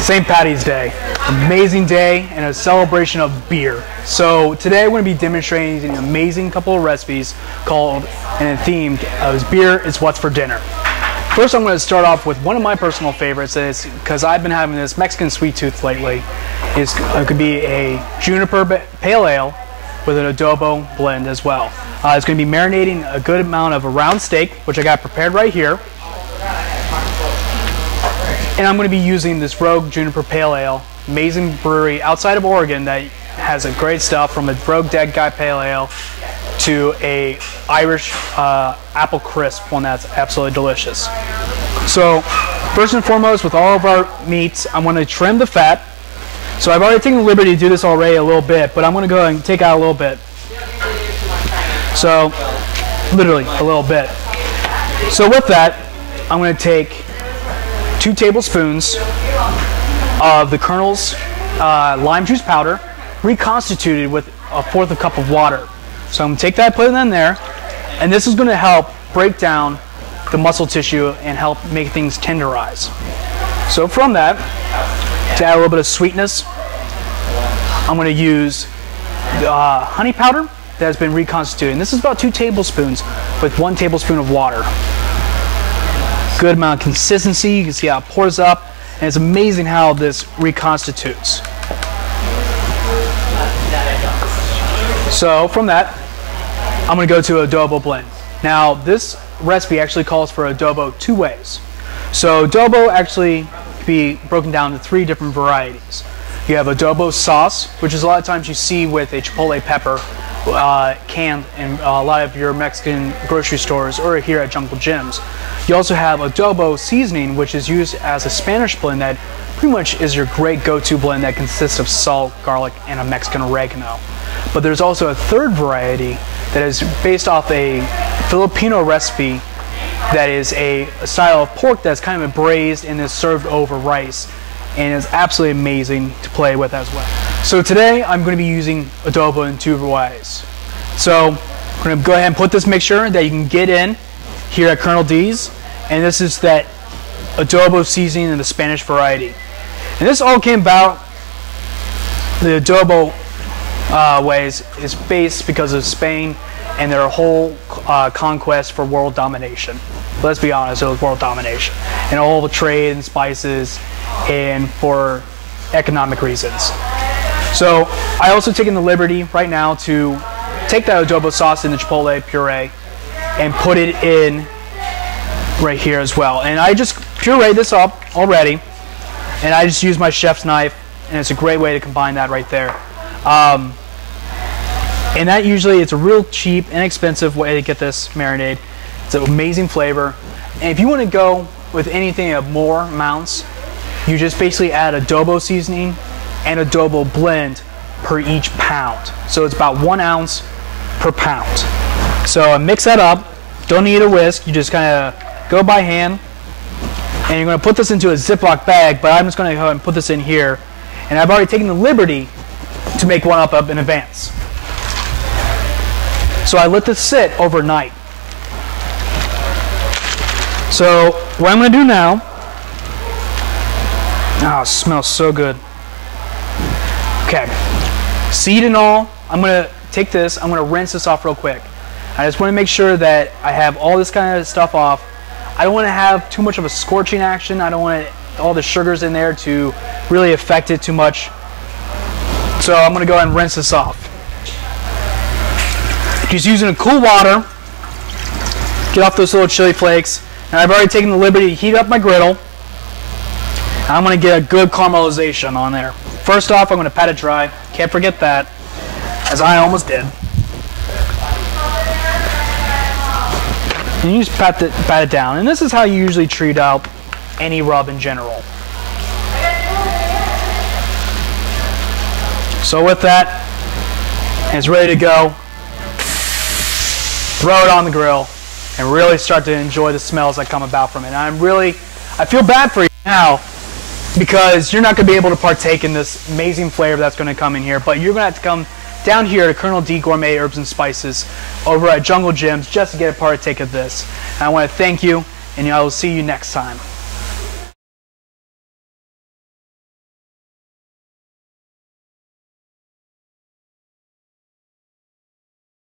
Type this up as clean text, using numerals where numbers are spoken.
St. Patty's Day, amazing day and a celebration of beer. So today we're going to be demonstrating an amazing couple of recipes called and themed as beer is what's for dinner. First, I'm going to start off with one of my personal favorites, because I've been having this Mexican sweet tooth lately. It could be a juniper pale ale with an adobo blend as well. It's going to be marinating a good amount of a round steak, which I got prepared right here. And I'm going to be using this Rogue Juniper Pale Ale, amazing brewery outside of Oregon that has a great stuff, from a Rogue Dead Guy Pale Ale to a Irish apple crisp one that's absolutely delicious. So first and foremost, with all of our meats, I'm going to trim the fat. So I've already taken the liberty to do this already a little bit, but I'm going to go and take out a little bit. So literally a little bit. So with that, I'm going to take 2 tablespoons of the Colonel's lime juice powder, reconstituted with a 1/4 cup of water. So I'm going to take that, put it in there, and this is going to help break down the muscle tissue and help make things tenderize. So from that, to add a little bit of sweetness, I'm going to use honey powder that has been reconstituted. And this is about 2 tablespoons with 1 tablespoon of water. Good amount of consistency. You can see how it pours up, and it's amazing how this reconstitutes. So from that, I'm going to go to adobo blend. Now this recipe actually calls for adobo 2 ways. So adobo actually can be broken down into 3 different varieties. You have adobo sauce, which is a lot of times you see with a chipotle pepper canned in a lot of your Mexican grocery stores or here at Jungle Gyms. You also have adobo seasoning, which is used as a Spanish blend that pretty much is your great go-to blend that consists of salt, garlic, and a Mexican oregano. But there's also a 3rd variety that is based off a Filipino recipe that is a style of pork that's kind of braised and is served over rice, and is absolutely amazing to play with as well. So today I'm going to be using adobo in 2 ways. So I'm going to go ahead and put this mixture that you can get in here at Colonel D's, and this is that adobo seasoning in the Spanish variety. And this all came about, the adobo ways is based because of Spain and their whole conquest for world domination. Let's be honest, it was world domination, and all the trade and spices and for economic reasons. So I also taken the liberty right now to take that adobo sauce in the chipotle puree and put it in right here as well. And I just pureed this up already, and I just use my chef's knife, and it's a great way to combine that right there. And that usually, it's a real cheap, inexpensive way to get this marinade. It's an amazing flavor. And if you want to go with anything of more amounts, you just basically add adobo seasoning and adobo blend per each pound. So it's about 1 ounce per pound. So I mix that up. Don't need a whisk. You just kind of go by hand. And you're going to put this into a Ziploc bag, but I'm just going to go ahead and put this in here. And I've already taken the liberty to make one up in advance. So I let this sit overnight. So what I'm going to do now, oh, it smells so good. Okay, seed and all, I'm going to take this, I'm going to rinse this off real quick. I just want to make sure that I have all this kind of stuff off. I don't want to have too much of a scorching action. I don't want all the sugars in there to really affect it too much. So I'm going to go ahead and rinse this off. Just using a cool water, get off those little chili flakes. And I've already taken the liberty to heat up my griddle. And I'm going to get a good caramelization on there. First off, I'm going to pat it dry. Can't forget that, as I almost did. And you just pat it down. And this is how you usually treat out any rub in general. So with that, it's ready to go. Throw it on the grill and really start to enjoy the smells that come about from it. And I feel bad for you now, because you're not going to be able to partake in this amazing flavor that's going to come in here, but you're going to have to come down here to Colonel D Gourmet Herbs and Spices over at Jungle Gyms just to get a partake of this. And I want to thank you, and I will see you next time.